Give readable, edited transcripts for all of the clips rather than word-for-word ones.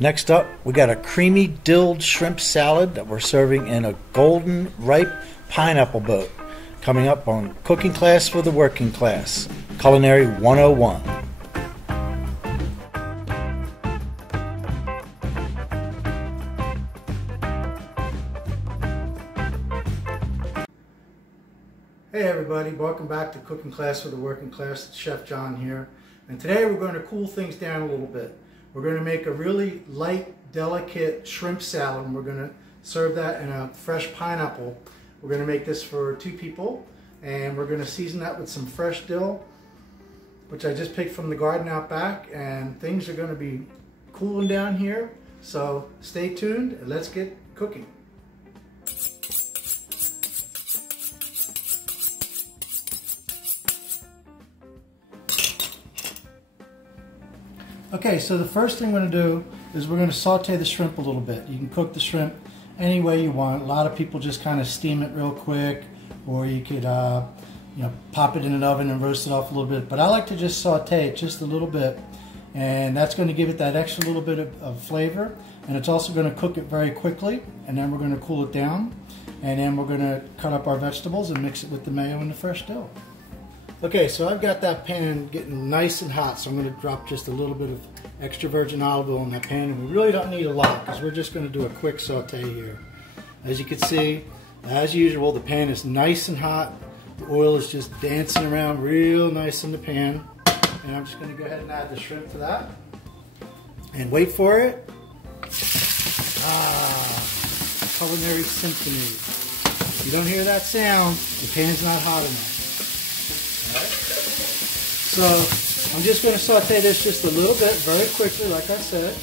Next up, we got a creamy dilled shrimp salad that we're serving in a golden ripe pineapple boat. Coming up on Cooking Class for the Working Class, Culinary 101. Hey everybody, welcome back to Cooking Class for the Working Class. It's Chef John here. And today we're going to cool things down a little bit. We're going to make a really light, delicate shrimp salad, and we're going to serve that in a fresh pineapple. We're going to make this for 2 people, and we're going to season that with some fresh dill, which I just picked from the garden out back, and things are going to be cooling down here. So stay tuned and let's get cooking. Okay, so the first thing we're going to do is we're going to saute the shrimp a little bit. You can cook the shrimp any way you want. A lot of people just kind of steam it real quick, or you could pop it in an oven and roast it off a little bit. But I like to just saute it just a little bit, and that's going to give it that extra little bit of flavor. And it's also going to cook it very quickly, and then we're going to cool it down, and then we're going to cut up our vegetables and mix it with the mayo and the fresh dill. Okay, so I've got that pan getting nice and hot, so I'm going to drop just a little bit of extra virgin olive oil in that pan. And we really don't need a lot because we're just going to do a quick saute here. As you can see, as usual, the pan is nice and hot. The oil is just dancing around real nice in the pan. And I'm just going to go ahead and add the shrimp to that. And wait for it. Culinary symphony. If you don't hear that sound, the pan's not hot enough. So I'm just going to saute this just a little bit, very quickly, like I said.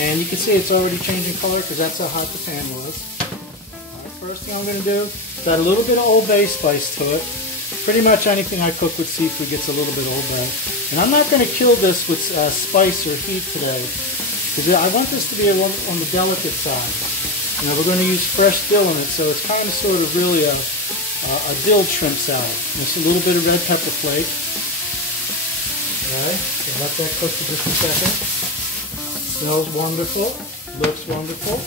And you can see it's already changing color because that's how hot the pan was. Right, first thing I'm going to do is add a little bit of Old Bay spice to it. Pretty much anything I cook with seafood gets a little bit of Old Bay. And I'm not going to kill this with spice or heat today, because I want this to be on the delicate side. We're going to use fresh dill in it, so it's kind of sort of really a dilled shrimp salad. Just a little bit of red pepper flake. Okay, so let that cook for just a second. Smells wonderful, looks wonderful.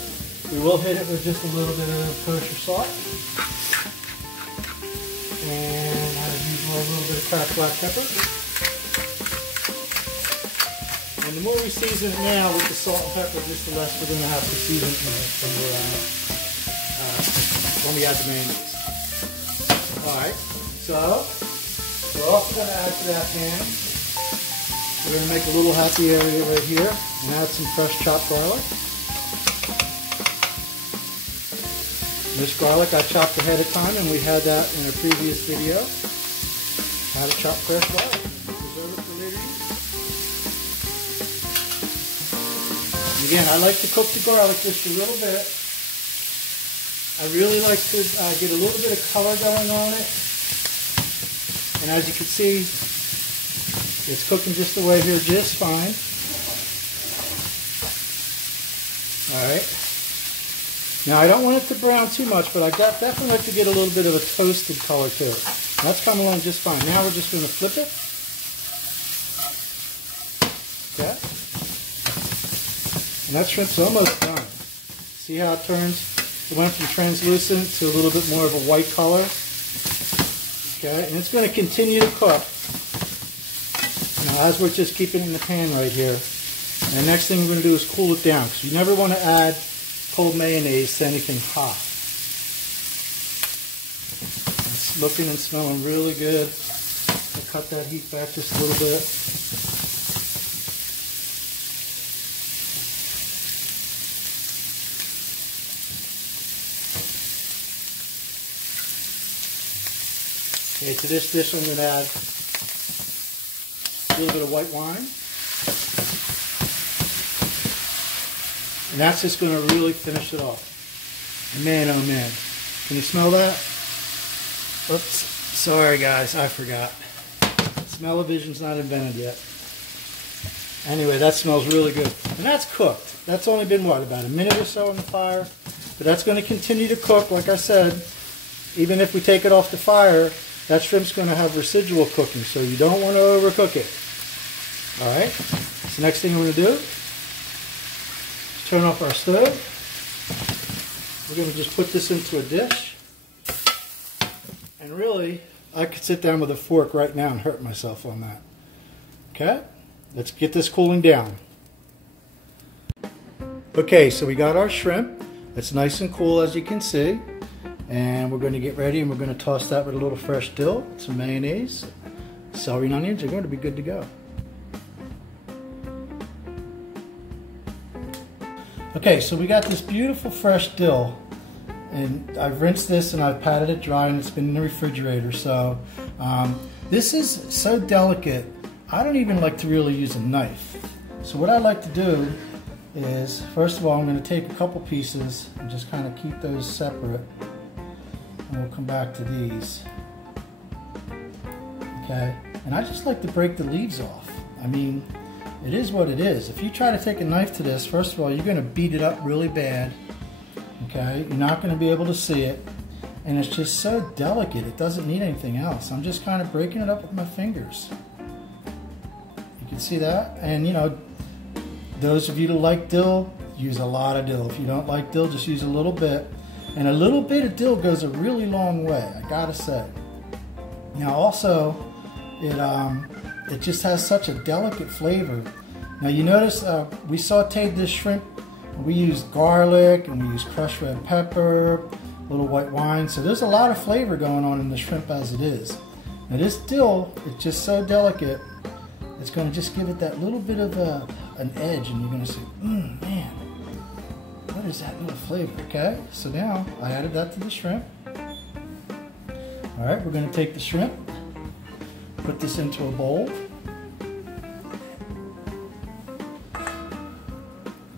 We will hit it with just a little bit of kosher salt. And as usual, a little bit of cracked black pepper. And the more we season it now with the salt and pepper, just the less we're going to have to season it when we add the mayonnaise. Alright, so we're also going to add to that pan. We're going to make a little happy area right here and add some fresh chopped garlic. This garlic I chopped ahead of time, and we had that in a previous video. How to chop fresh garlic. Preserve it for later use. And again, I like to cook the garlic just a little bit. I really like to get a little bit of color going on it. And as you can see, it's cooking just away here just fine. Alright. Now I don't want it to brown too much, but I definitely like to get a little bit of a toasted color to it. That's coming along just fine. Now we're just going to flip it. Okay. And that shrimp's almost done. See how it turns? It went from translucent to a little bit more of a white color. Okay, and it's going to continue to cook. Now, as we're just keeping it in the pan right here, and the next thing we're going to do is cool it down, because you never want to add cold mayonnaise to anything hot. It's looking and smelling really good. I'll cut that heat back just a little bit. Okay, to this dish I'm going to add a little bit of white wine. And that's just going to really finish it off. And man, oh man. Can you smell that? Oops. Sorry guys, I forgot. Smell-o-vision's not invented yet. Anyway, that smells really good. And that's cooked. That's only been, what, about a minute or so on the fire? But that's going to continue to cook, like I said. Even if we take it off the fire, that shrimp's going to have residual cooking, so you don't want to overcook it. Alright, so next thing I'm going to do turn off our stove. We're going to just put this into a dish. And really, I could sit down with a fork right now and hurt myself on that. Okay, let's get this cooling down. Okay, so we got our shrimp. It's nice and cool, as you can see. And we're going to get ready, and we're going to toss that with a little fresh dill, some mayonnaise, celery and onions are going to be good to go. Okay, so we got this beautiful fresh dill, and I've rinsed this and I've patted it dry, and it's been in the refrigerator. So this is so delicate, I don't even like to really use a knife. So what I like to do is, first of all, I'm going to take a couple pieces and just kind of keep those separate. And we'll come back to these. Okay, and I just like to break the leaves off. I mean, it is what it is. If you try to take a knife to this, first of all, you're going to beat it up really bad. Okay, you're not going to be able to see it. And it's just so delicate, it doesn't need anything else. I'm just kind of breaking it up with my fingers. You can see that? And you know, those of you that like dill, use a lot of dill. If you don't like dill, just use a little bit. And a little bit of dill goes a really long way, I gotta say. Now also, it just has such a delicate flavor. Now you notice we sauteed this shrimp. We used garlic and we used crushed red pepper, a little white wine. So there's a lot of flavor going on in the shrimp as it is. Now this dill, it's just so delicate. It's going to just give it that little bit of an edge, and you're going to say, man. What is that little flavor? Okay, so now I added that to the shrimp. All right, we're going to take the shrimp, put this into a bowl.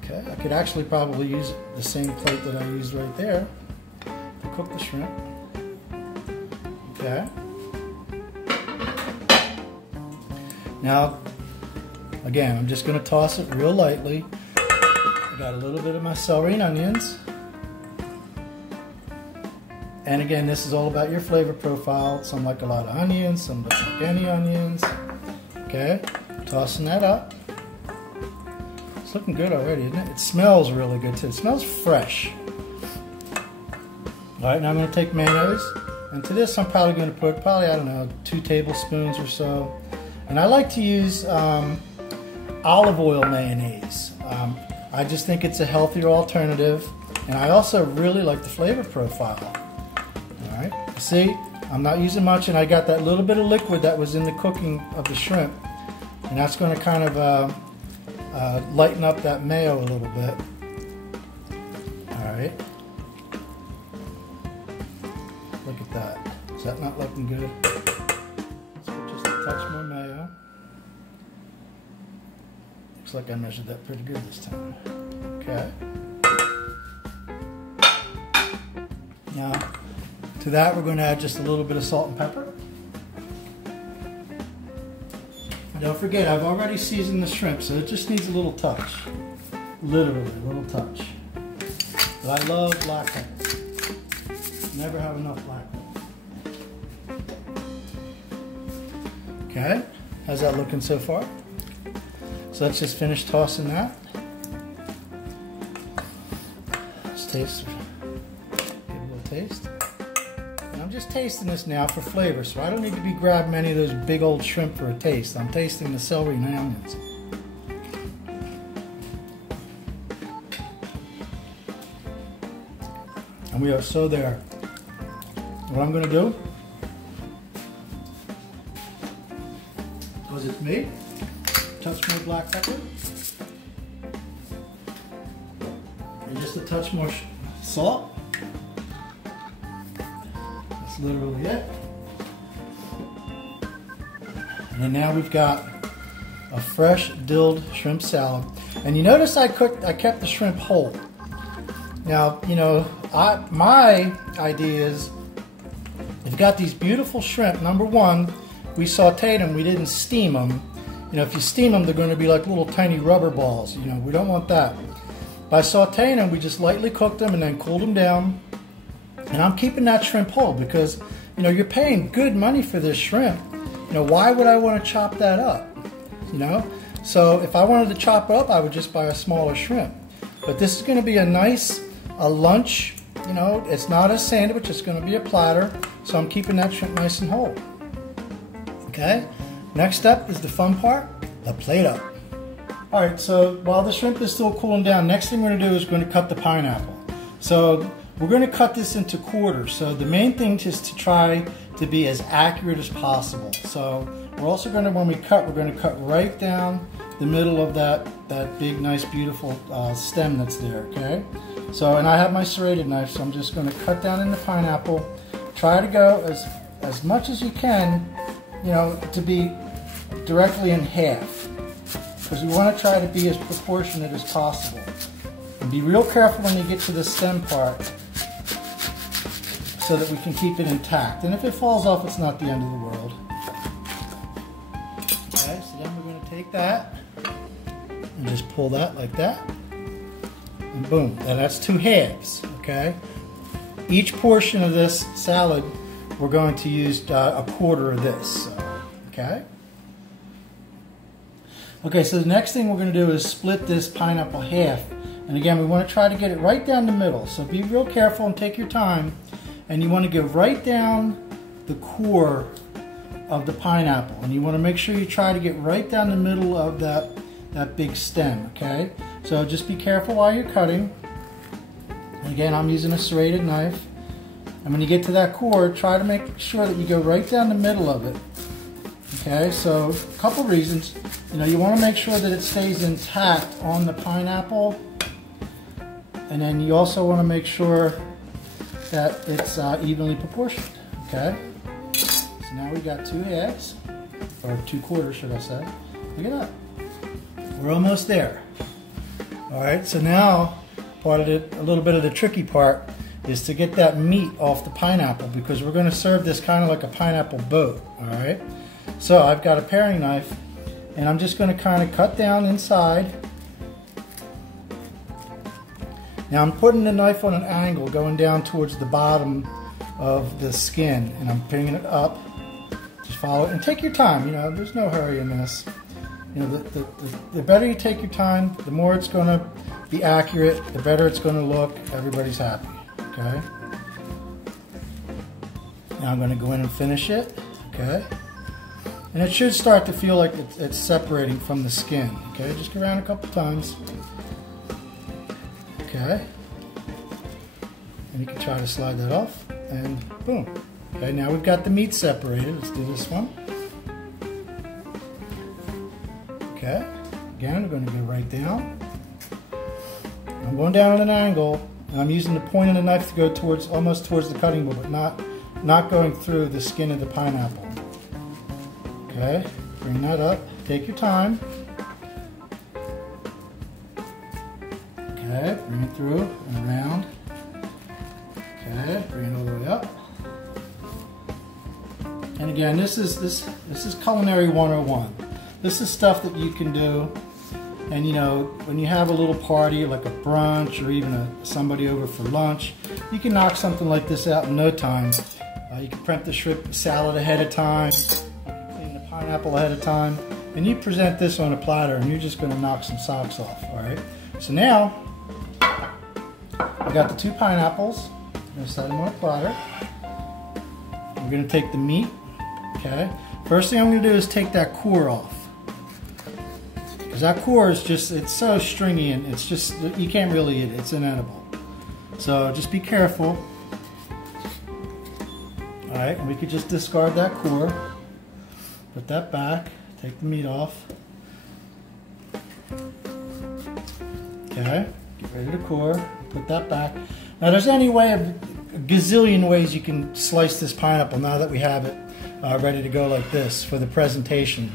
Okay, I could actually probably use the same plate that I used right there to cook the shrimp. Okay. Now, again, I'm just going to toss it real lightly. Got a little bit of my celery and onions. And again, this is all about your flavor profile. Some like a lot of onions, some don't like any onions. Okay, tossing that up. It's looking good already, isn't it? It smells really good too. It smells fresh. All right, now I'm going to take mayonnaise. And to this, I'm probably going to put, I don't know, 2 tablespoons or so. And I like to use olive oil mayonnaise. I just think it's a healthier alternative, and I also really like the flavor profile. All right, see, I'm not using much, and I got that little bit of liquid that was in the cooking of the shrimp, and that's going to kind of lighten up that mayo a little bit. All right, look at that. Is that not looking good? Let's put just a touch more mayo. Looks like I measured that pretty good this time. Okay. Now, to that we're going to add just a little bit of salt and pepper. And don't forget, I've already seasoned the shrimp, so it just needs a little touch. Literally, a little touch. But I love black pepper. Never have enough black pepper. Okay, how's that looking so far? So let's just finish tossing that. Let's taste, give it a little taste. And I'm just tasting this now for flavor, so I don't need to be grabbing any of those big old shrimp for a taste. I'm tasting the celery and onions. And we are so there. What I'm going to do, because it's me, touch more black pepper, and just a touch more salt. That's literally it. And then now we've got a fresh dilled shrimp salad. And you notice I kept the shrimp whole. Now, you know, my idea is, you've got these beautiful shrimp. Number one, we sauteed them, we didn't steam them. You know, if you steam them, they're going to be like little tiny rubber balls. You know, we don't want that. By sauteing them, we just lightly cooked them and then cooled them down. And I'm keeping that shrimp whole because, you know, you're paying good money for this shrimp. You know, why would I want to chop that up? You know, so if I wanted to chop it up, I would just buy a smaller shrimp. But this is going to be a nice lunch. You know, it's not a sandwich, it's going to be a platter. So I'm keeping that shrimp nice and whole. Okay, next up is the fun part, the plate up. All right, so while the shrimp is still cooling down, next thing we're going to do is we're going to cut the pineapple. So we're going to cut this into quarters. So the main thing is to try to be as accurate as possible. So we're also going to, when we cut, we're going to cut right down the middle of that big, nice, beautiful stem that's there, okay? So, and I have my serrated knife, so I'm just going to cut down in the pineapple. Try to go as much as you can, you know, to be directly in half. Because we want to try to be as proportionate as possible. And be real careful when you get to the stem part so that we can keep it intact. And if it falls off, it's not the end of the world. Okay, so then we're going to take that and just pull that like that. And boom, and that's 2 halves, okay? Each portion of this salad, we're going to use a quarter of this, okay? Okay, so the next thing we're going to do is split this pineapple half. And again, we want to try to get it right down the middle. So be real careful and take your time. And you want to get right down the core of the pineapple. And you want to make sure you try to get right down the middle of that big stem, okay? So just be careful while you're cutting. And again, I'm using a serrated knife. And when you get to that core, try to make sure that you go right down the middle of it. Okay, so a couple reasons. You know, you want to make sure that it stays intact on the pineapple. And then you also want to make sure that it's evenly proportioned. Okay, so now we got 2 halves, or 2 quarters, should I say. Look at that. We're almost there. All right, so now a little bit of the tricky part is to get that meat off the pineapple, because we're going to serve this kind of like a pineapple boat. All right, so I've got a paring knife, and I'm just going to kind of cut down inside. Now I'm putting the knife on an angle going down towards the bottom of the skin, and I'm bringing it up. Just follow it and take your time. You know, there's no hurry in this. You know, the better you take your time, the more it's going to be accurate, the better it's going to look. Everybody's happy. Okay. Now I'm going to go in and finish it. Okay. And it should start to feel like it's separating from the skin. Okay. Just go around a couple times. Okay. And you can try to slide that off, and boom. Okay, now we've got the meat separated. Let's do this one. Okay, again, we're going to go right down. I'm going down at an angle, and I'm using the point of the knife to go towards, almost towards the cutting board, but not going through the skin of the pineapple. Okay, bring that up. Take your time. Okay, bring it through and around. Okay, bring it all the way up. And again, this is culinary 101. This is stuff that you can do, and you know, when you have a little party like a brunch or even somebody over for lunch, you can knock something like this out in no time. You can prep the shrimp salad ahead of time. You can clean the pineapple ahead of time, and you present this on a platter, and you're just going to knock some socks off. All right. So now we got the 2 pineapples. I'm going to set them on a platter. We're going to take the meat. Okay. First thing I'm going to do is take that core off. Because that core is just, it's so stringy and it's just, you can't really eat it. It's inedible. So just be careful. Alright, and we could just discard that core. Put that back. Take the meat off. Okay. Get rid of the core. Put that back. Now there's a gazillion ways you can slice this pineapple now that we have it ready to go like this for the presentation.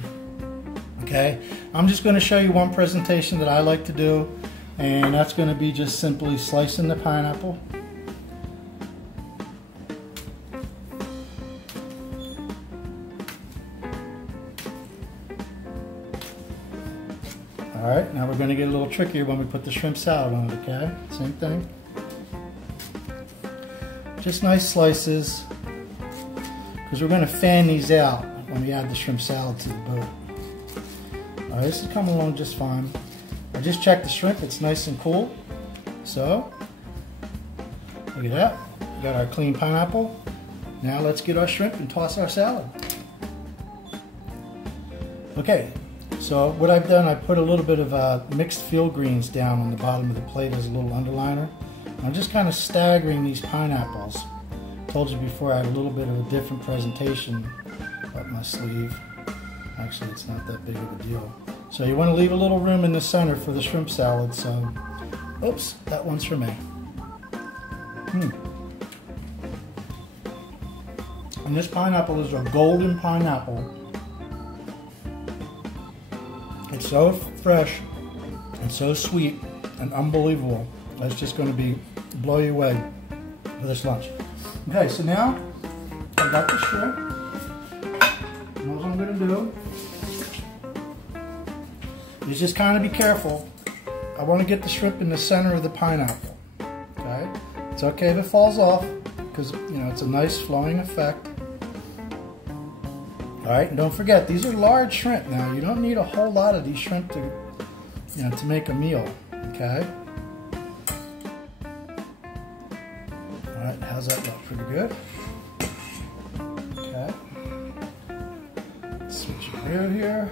Okay, I'm just going to show you one presentation that I like to do, and that's going to be just simply slicing the pineapple. Alright, now we're going to get a little trickier when we put the shrimp salad on it, okay? Same thing. Just nice slices, because we're going to fan these out when we add the shrimp salad to the boat. Alright, this is coming along just fine. I just checked the shrimp, it's nice and cool. So, look at that. We got our clean pineapple. Now let's get our shrimp and toss our salad. Okay, so what I've done, I put a little bit of mixed field greens down on the bottom of the plate as a little underliner. I'm just kind of staggering these pineapples. Told you before I had a little bit of a different presentation up my sleeve. Actually, it's not that big of a deal. So you want to leave a little room in the center for the shrimp salad. So, oops, that one's for me. And this pineapple is a golden pineapple. It's so fresh and so sweet and unbelievable. That's just going to blow you away for this lunch. Okay, so now I've got the shrimp. And what I'm going to do is just kind of be careful. I want to get the shrimp in the center of the pineapple. Okay, it's okay if it falls off because it's a nice flowing effect. All right, and don't forget these are large shrimp. Now you don't need a whole lot of these shrimp to to make a meal. Okay. All right, how's that look? Pretty good. Okay. Switch it around here.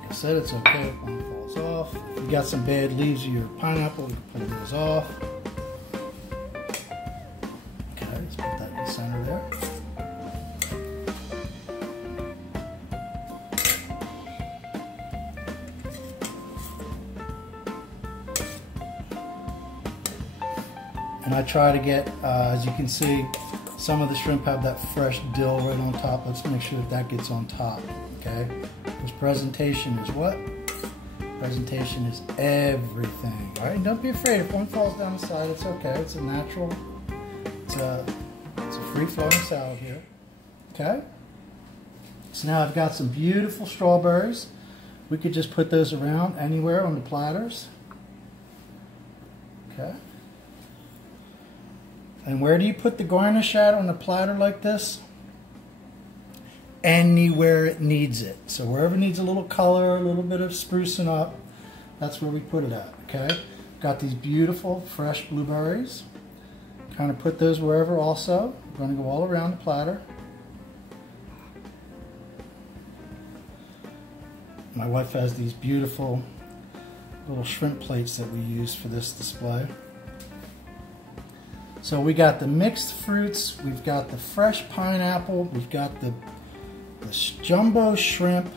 Like I said, it's okay if one falls off. If you got some bad leaves of your pineapple, you can pull those off. Okay, let's put that in the center there. And I try to get, as you can see, some of the shrimp have that fresh dill right on top. Let's make sure that gets on top, okay? Because presentation is what? Presentation is everything, all right? And don't be afraid if one falls down the side, it's okay. It's a natural, it's a free-flowing salad here, okay? So now I've got some beautiful strawberries. We could just put those around anywhere on the platters, okay? And where do you put the garnish at on a platter like this? Anywhere it needs it. So wherever it needs a little color, a little bit of sprucing up, that's where we put it at, okay? Got these beautiful fresh blueberries. Kind of put those wherever also. We're going to go all around the platter. My wife has these beautiful little shrimp plates that we use for this display. So we got the mixed fruits, we've got the fresh pineapple, we've got the jumbo shrimp,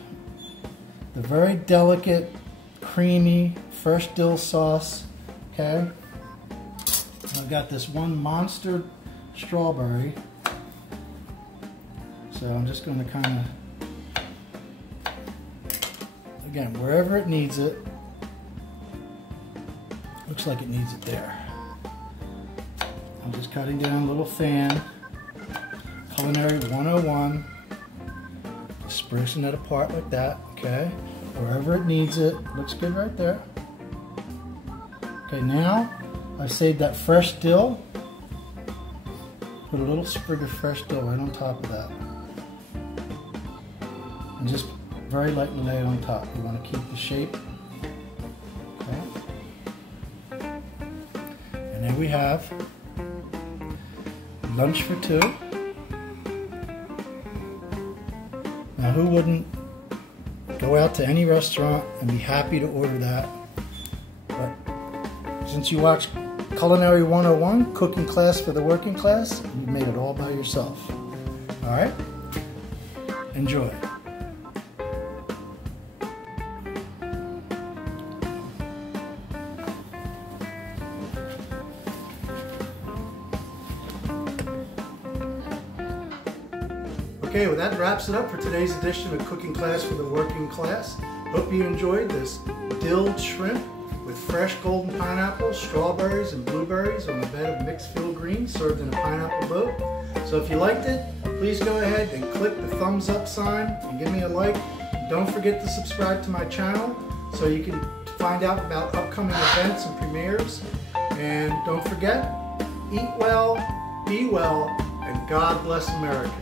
the very delicate, creamy, fresh dill sauce, okay? I've got this one monster strawberry. So I'm just going to kind of, again, wherever it needs it. Looks like it needs it there. I'm just cutting down a little fan. Culinary 101. Sprucing it apart like that, okay? Wherever it needs it. Looks good right there. Okay, now I saved that fresh dill. Put a little sprig of fresh dill right on top of that. And just very lightly lay it on top. You want to keep the shape. Okay. And there we have lunch for two. Now who wouldn't go out to any restaurant and be happy to order that? But since you watch Culinary 101, cooking class for the working class, you made it all by yourself. All right? Enjoy. Okay, well that wraps it up for today's edition of Cooking Class for the Working Class. Hope you enjoyed this dilled shrimp with fresh golden pineapples, strawberries, and blueberries on a bed of mixed field greens served in a pineapple boat. So if you liked it, please go ahead and click the thumbs up sign and give me a like. Don't forget to subscribe to my channel so you can find out about upcoming events and premieres. And don't forget, eat well, be well, and God bless America.